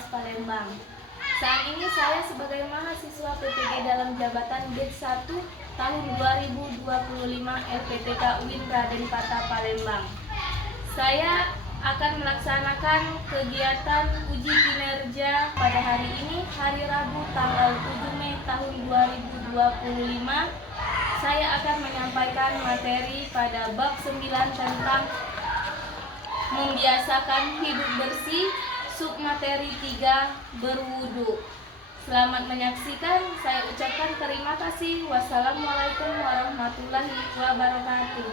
Anjas Palembang. Saat ini saya sebagai mahasiswa PPG dalam jabatan Batch 1 tahun 2025 LPTK UIN Raden Patah Palembang. Saya akan melaksanakan kegiatan uji kinerja pada hari ini, hari Rabu tanggal 7 Mei tahun 2025. Saya akan menyampaikan materi pada bab 9 tentang membiasakan hidup bersih, submateri 3 berwudu. Selamat menyaksikan, saya ucapkan terima kasih. Wassalamualaikum warahmatullahi wabarakatuh.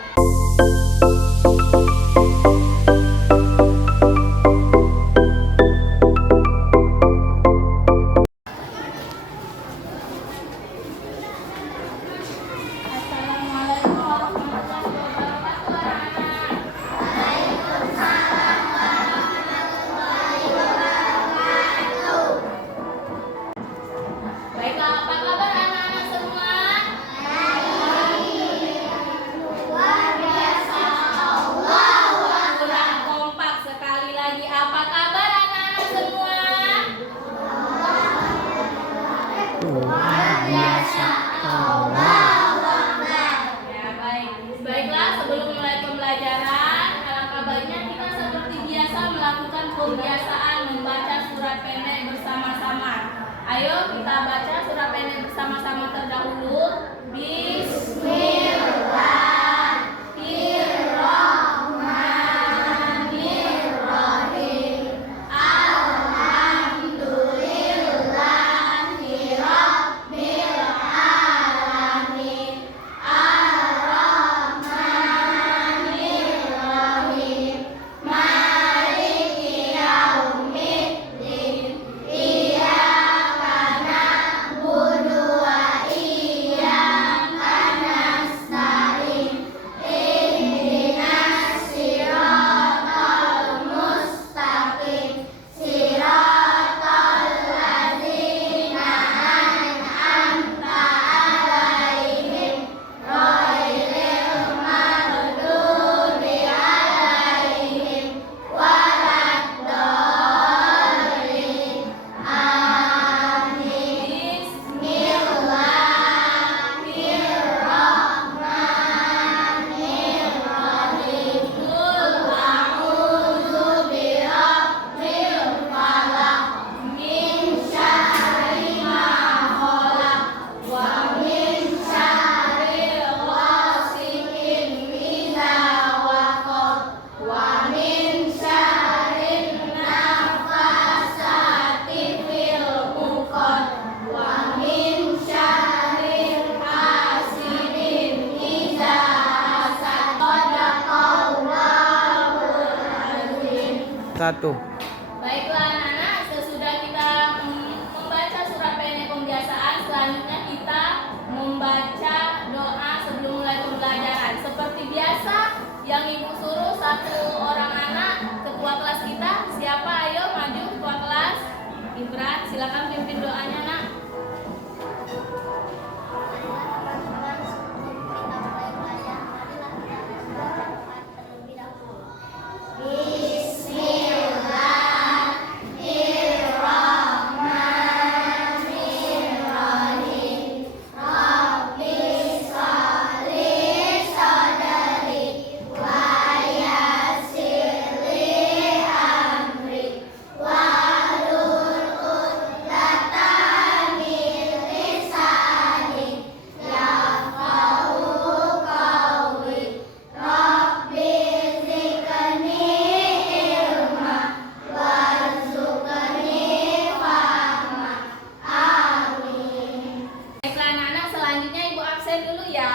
Baiklah, sebelum mulai pembelajaran, alangkah baiknya kita seperti biasa melakukan pembiasaan membaca surat pendek bersama-sama. Ayo kita baca surat pendek bersama-sama terdahulu. Bismillahirrahmanirrahim. Alhamdulillahirabbil alamin. Ar-Rahmanirrahim. Maliki yaumiddin. Iyyaka na'budu wa iyyaka nasta'in. Ihdinas siratal mustaqim. Siratal ladzina an'amta 'alaihim ghairil maghdubi 'alaihim waladdallin. Amin. Bismillahirrahmanirrahim. Qul a'udzu birabbil falaq min syarri ma khalaq wa min syarril ghasiqin idza waqab wa min syarrin naffasati fil 'uqad wa min syarril hasidin idza hasad. Shadaqallahul azim. 1. Baiklah anak-anak, sesudah kita membaca surat pendek pembiasaan, selanjutnya kita membaca doa sebelum mulai pembelajaran. Seperti biasa, yang ibu suruh satu orang anak, ketua kelas kita. Siapa? Ayo maju ketua kelas. Ibrat, silakan pimpin doanya, nak. Bismillahirrahmanirrahim. Rabbis shrah sadri wa yassir li amri wahlul 'uqdatam min lisani yafqahu qawli. Rabbi zidni ilma warzuqni fahma. Amin. Baiklah anak-anak, selanjutnya ibu absen dulu ya.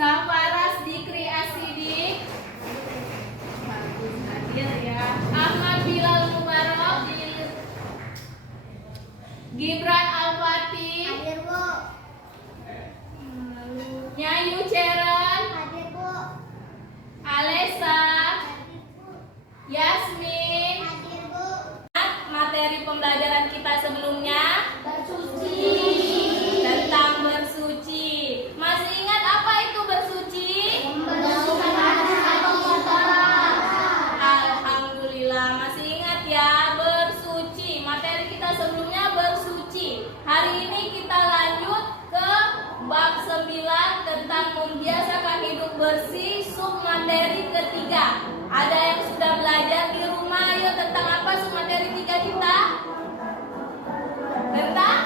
Safaras Dikri Asidik. Hadir ya. Ahmad Bilal Mubarak. Gibran Al-Fatih. Hadir, Bu. Nyayu Ceren. Hadir, Bu. Alesa. Hadir, Bu. Yasmin. Hadir, Bu. Materi pembelajaran kita sebelumnya Bersuci. tentang bersuci. Masih ingat apa itu bersuci? Membersihkan materi ketiga. Ada yang sudah belajar di rumah? Ayo, tentang apa materi 3 kita? Tentang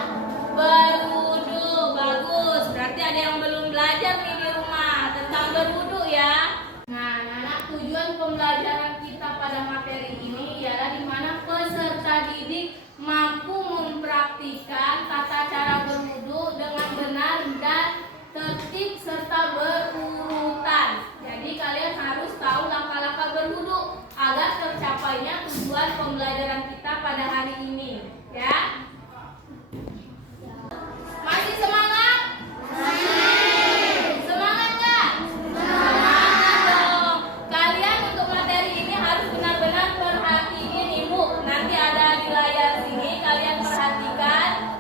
berwudu. Bagus. Berarti ada yang belum belajar nih di rumah tentang berwudu ya. Nah, anak-anak, tujuan pembelajaran kita pada materi ini ialah di mana peserta didik mampu mempraktikkan tata cara berwudu dengan benar dan tertib serta berurutan. Jadi kalian harus tahu langkah-langkah berwudu agar tercapainya tujuan pembelajaran kita pada hari ini, ya. Masih semangat? Semangat nggak? Semangat dong. Kalian untuk materi ini harus benar-benar perhatiin ibu. Nanti ada di layar sini, kalian perhatikan.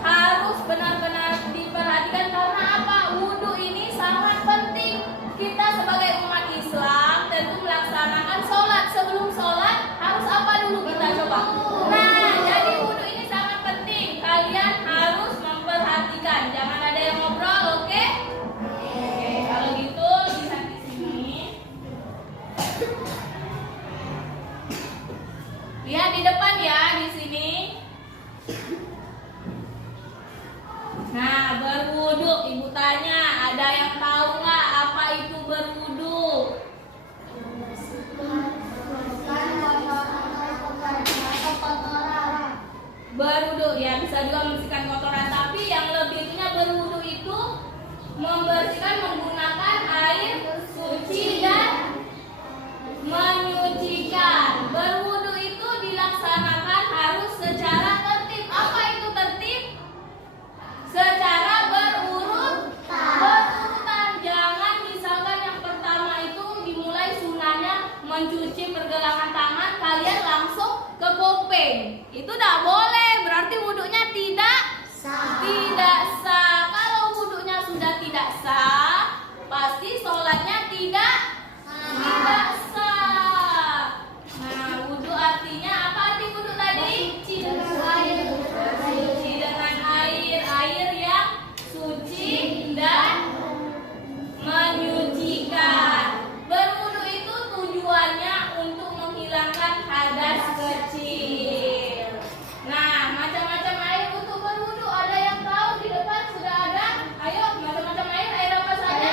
Harus benar-benar diperhatikan karena apa? Wudhu ini sangat penting. Kita sebagai umat Islam tentu melaksanakan sholat. Sebelum sholat harus apa dulu kita coba? Nah, jadi wudhu ini sangat penting. Kalian harus memperhatikan. Jangan ada yang ngobrol, oke? Oke, kalau gitu lihat di sini. Lihat di depan ya, di sini. Nah, berwudu, ibu tanya, ada yang tahu nggak apa itu berwudu? Berwudu ya bisa juga membersihkan kotoran, tapi yang lebihnya berwudu itu membersihkan menggunakan air suci dan menyucikan. Berwudu itu dilaksanakan harus secara tertib. Apa itu tertib? Secara berurutan. Jangan misalkan yang pertama itu dimulai sunahnya mencuci pergelangan tangan, kalian langsung ke kuping. Itu tidak boleh, berarti wudhunya tidak sah. Kalau wudhunya sudah tidak sah, pasti sholatnya tidak sah. Nah, wudhu artinya apa arti wudhu tadi? Suci dengan air yang suci dan menyucikan. Berwudu itu tujuannya untuk menghilangkan hadas kecil. Nah, macam-macam air untuk berwudu. Ada yang tahu di depan sudah ada? Ayo, macam-macam air apa saja?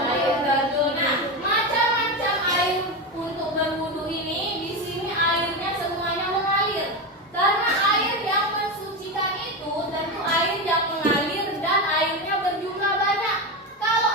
Air terjun. Nah, macam-macam air untuk berwudu ini, di sini airnya semuanya mengalir. Karena air yang mensucikan itu tentu air yang mengalir dan airnya berjumlah banyak. Kalau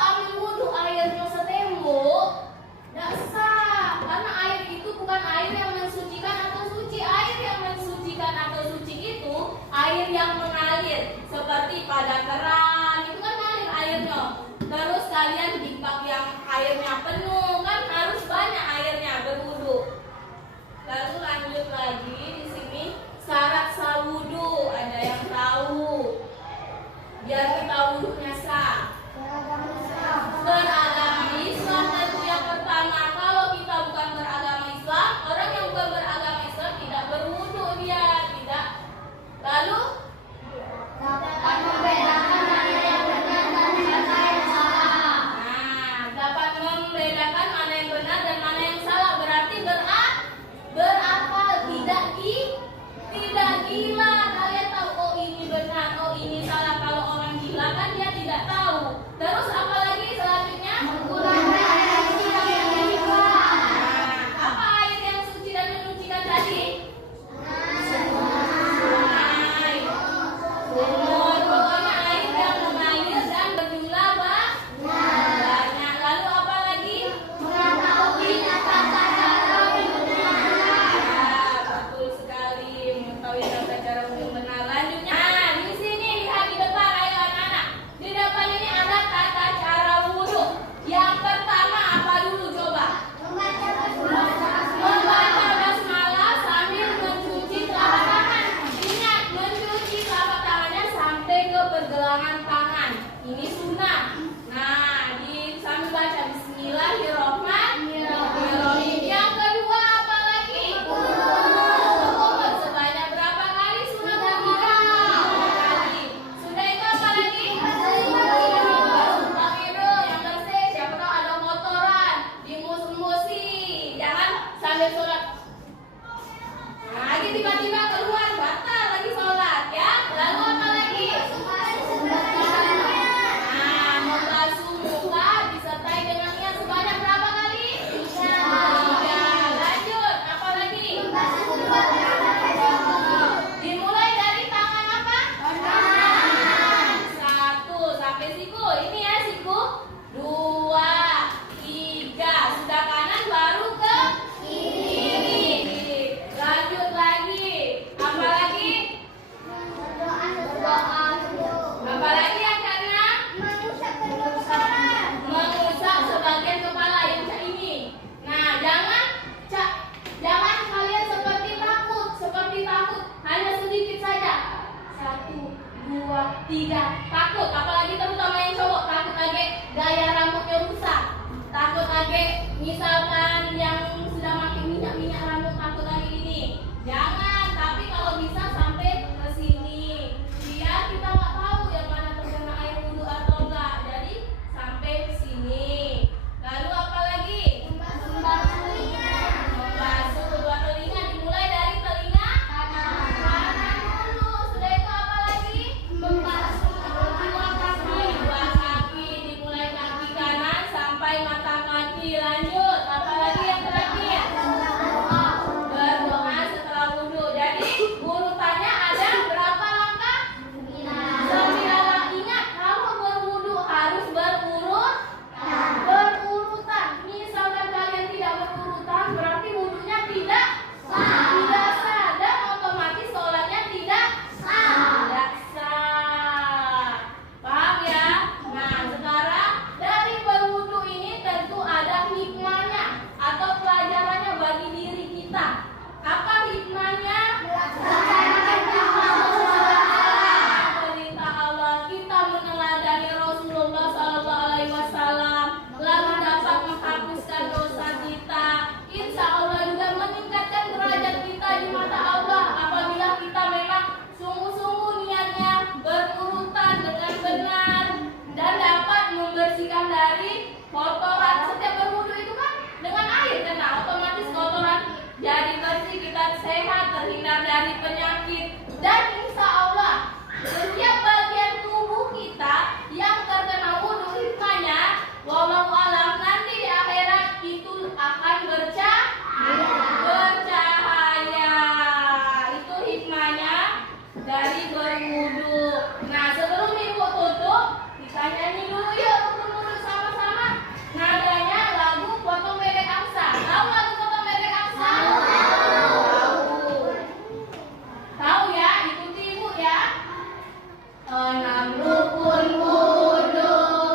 siku. Ini ya siku. 2, 3. Sudah kanan baru ke kiri. Lanjut lagi. Apa lagi? Apa lagi yang keenam? Mengusap sebagian kepala yang ini. Nah, jangan kalian seperti takut. Hanya sedikit saja. 1, 2, 3. Takut, apalagi terutama yang cowok, takut lagi gaya rambutnya rusak. Takut lagi misalkan yang sudah pakai minyak rambut, takut lagi ini. Jangan, tapi kalau bisa sampai ke sini. Biar kita nggak tahu yang mana terkena air wudhu atau enggak. Jadi sampai sini. Lalu apa lagi? Membasuh kedua telinga, dimulai dari telinga kanan dulu. Sudah itu apa lagi? Dua kaki, dimulai kaki kanan sampai mata kaki. Lanjut, apa lagi yang terakhir? Berdoa setelah wudhu. Jadi urutannya ada berapa langkah? 9. Ingat, kalau berwudhu harus berurutan. Misalkan kalian tidak berurutan, berarti wudhunya tidak sah, dan otomatis sholatnya tidak sah. Paham ya? Nah, sekarang dari berwudhu ini tentu ada hikmahnya atau pelajarannya bagi diri kita. Apa hikmahnya? Perintah Allah, kita meneladani Rasulullah SAW, lalu dapat menghapuskan dosa kita. Insya Allah juga meningkatkan derajat kita di mata Allah apabila kita memang sungguh-sungguh niatnya berurutan dengan benar dan dapat membersihkan dari kotoran. Setiap berwudu itu kan dengan air, karena otomatis kotoran jadi bersih, kita sehat, terhindar dari penyakit. Dan insya Allah setiap bagian tubuh kita yang terkena wudu, hikmahnya wallahu alam, nanti di akhirat itu akan bercahaya. Itu hikmahnya dari berwudu. Nah, sebelum ibu tutup, kita nyanyi dulu yuk, turun sama-sama. Nadanya lagu Potong Bebek Angsa. Tahu lagu Potong Bebek Angsa? Tahu ya, ikuti ibu ya. 6 rukun wudu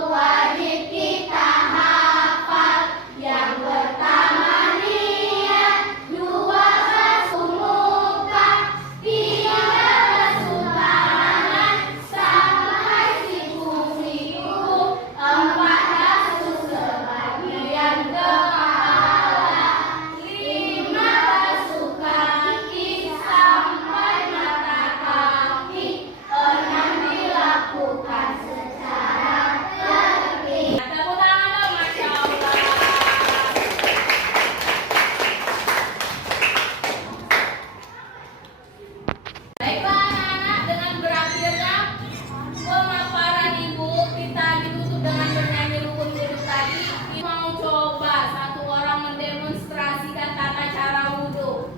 wajib kita hafal. Yang pertama niat, 2 basuh muka, 3 basuh tangan sampai siku-siku, 4 basuh sebagian kepala, 5 basuh kaki sampai mata kaki, 6 dilakukan secara tertib. Tepuk tangan dong, Masya Allah. Baiklah anak-anak, dengan berakhirnya pemaparan ibu, kita ditutup dengan bernyanyi rukun wudu tadi. Kita mau coba satu orang mendemonstrasikan tata cara wudu.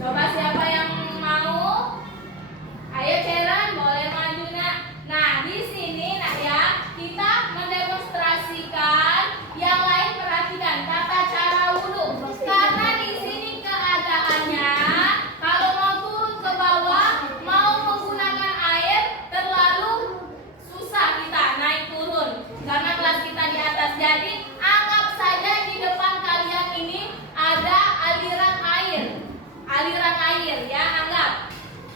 Coba siapa yang mau? Ayo Ceren, boleh maju nak. Nah, di sini nak ya, kita mendemonstrasikan. Yang lain perhatikan tata cara wudu. Karena di sini keadaannya, kalau mau turun ke bawah, mau menggunakan air, terlalu susah kita naik turun. Karena kelas kita di atas. Jadi anggap saja di depan kalian ini ada aliran air ya, anggap.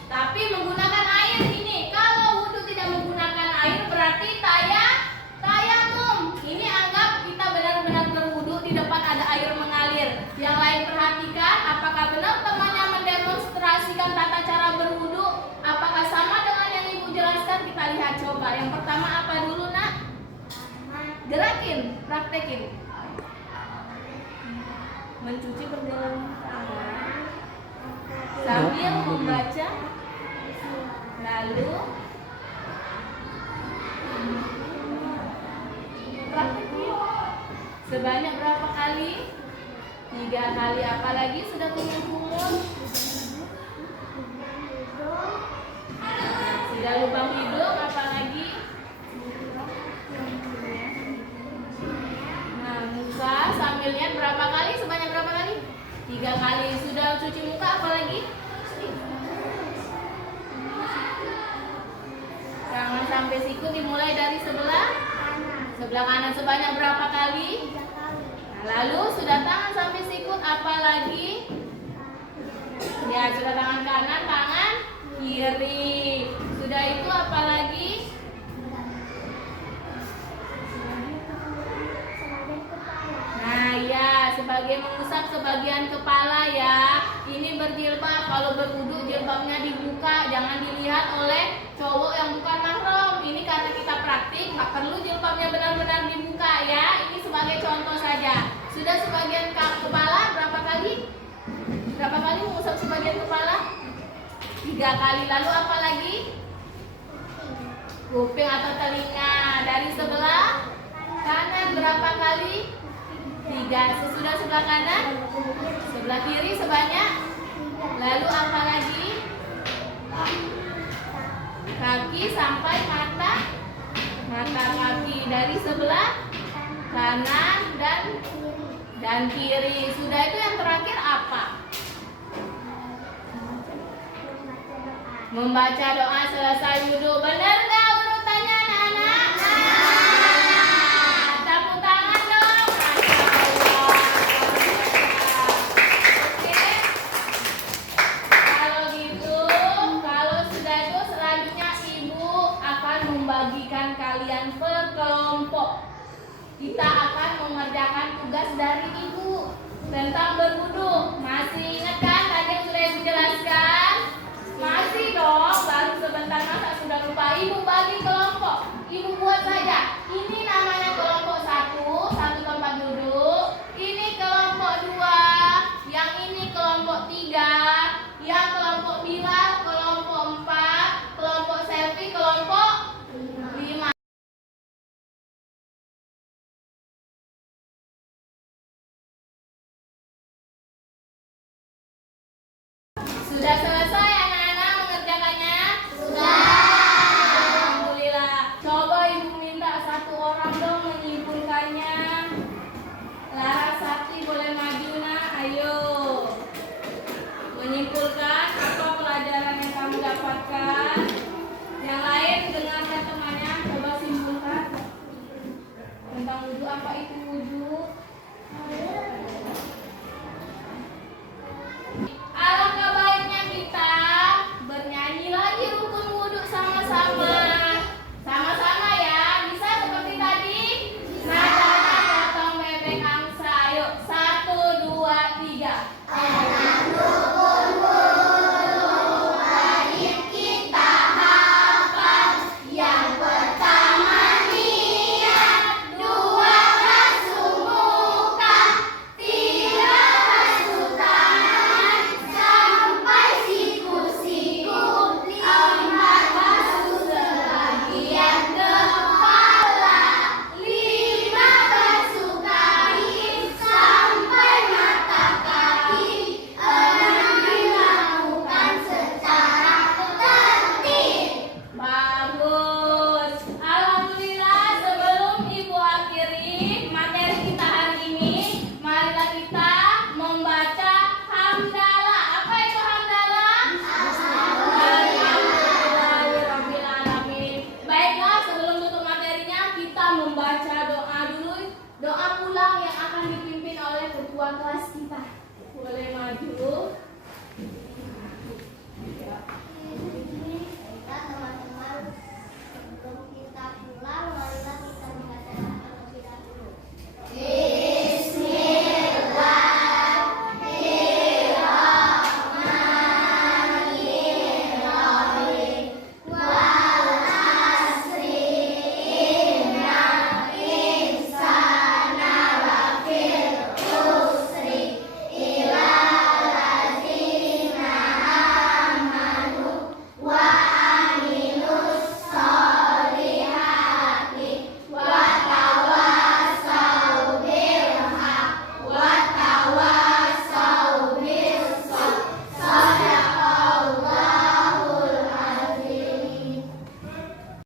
Tapi menggunakan air ini. Kalau wudu tidak menggunakan air berarti tayamum. Ini anggap kita benar-benar berwudu, di depan ada air mengalir. Yang lain perhatikan, apakah benar temannya mendemonstrasikan tata cara berwudu? Apakah sama dengan yang ibu jelaskan? Kita lihat coba. Yang pertama apa dulu nak? Gerakin, praktekin. Mencuci pergelangan tangan sambil membaca, lalu praktekin. Sebanyak berapa kali? 3 kali. Apalagi sudah kumur-kumur, sudah lubang hidung, apalagi 3 kali. Sudah cuci muka apalagi? Jangan sampai sikut. Dimulai dari sebelah kanan sebanyak berapa kali? Nah, lalu sudah tangan sampai sikut apalagi? Ya, sudah tangan kanan, tangan kiri. Sudah itu apalagi? Nah ya, sebagai mengusap sebagian kepala ya. Ini berjilbab, kalau berwudu jilbabnya dibuka, jangan dilihat oleh cowok yang bukan mahram. Ini karena kita praktik, nggak perlu jilbabnya benar-benar dibuka ya. Ini sebagai contoh saja. Sudah sebagian kepala berapa kali? Berapa kali mengusap sebagian kepala? 3 kali. Lalu apa lagi? Kuping atau telinga. Dari sebelah kanan berapa kali? 3. Sesudah sebelah kanan, sebelah kiri sebanyak. Lalu apa lagi? Kaki sampai mata kaki. Dari sebelah kanan dan kiri. Sudah itu yang terakhir apa? Membaca doa selesai wudhu. Benar nggak urutannya anak-anak? Tepuk tangan dong. Masya Allah. Oke. Kalau gitu, kalau sudah itu selanjutnya ibu akan membagikan kalian per kelompok. Kita akan mengerjakan tugas dari ibu tentang berwudu. Masih ingat kan tadi yang sudah ibu jelaskan? Masih dong, baru sebentar masa sudah lupa. Ibu bagi kelompok, ibu buat saja. Ini namanya kelompok 1, 1 tempat duduk. Ini kelompok 2, yang ini kelompok 3, yang kelompok bila, kelompok 4, kelompok selfie, kelompok 5. Sudah selesai anak-anak mengerjakannya? Sudah. Alhamdulillah. Coba ibu minta 1 orang dong menyimpulkannya. Lara Sakti boleh maju nak, ayo. Menyimpulkan apa pelajaran yang kamu dapatkan. Yang lain dengarkan temannya, coba simpulkan. Tentang wudhu, apa itu wudhu? Alangkah baiknya kita bernyanyi lagi rukun wudhu sama-sama. Sama-sama ya. Bisa seperti tadi? Nadanya potong bebek angsa. Ayo, 1, 2, 3. Bagus. Alhamdulillah, sebelum ibu akhiri materi kita hari ini, marilah kita membaca hamdalah. Apa itu hamdalah? Alhamdulillahirabbil alamin. Baiklah, sebelum tutup materinya kita membaca doa dulu. Doa pulang yang akan dipimpin oleh ketua kelas kita. Boleh maju.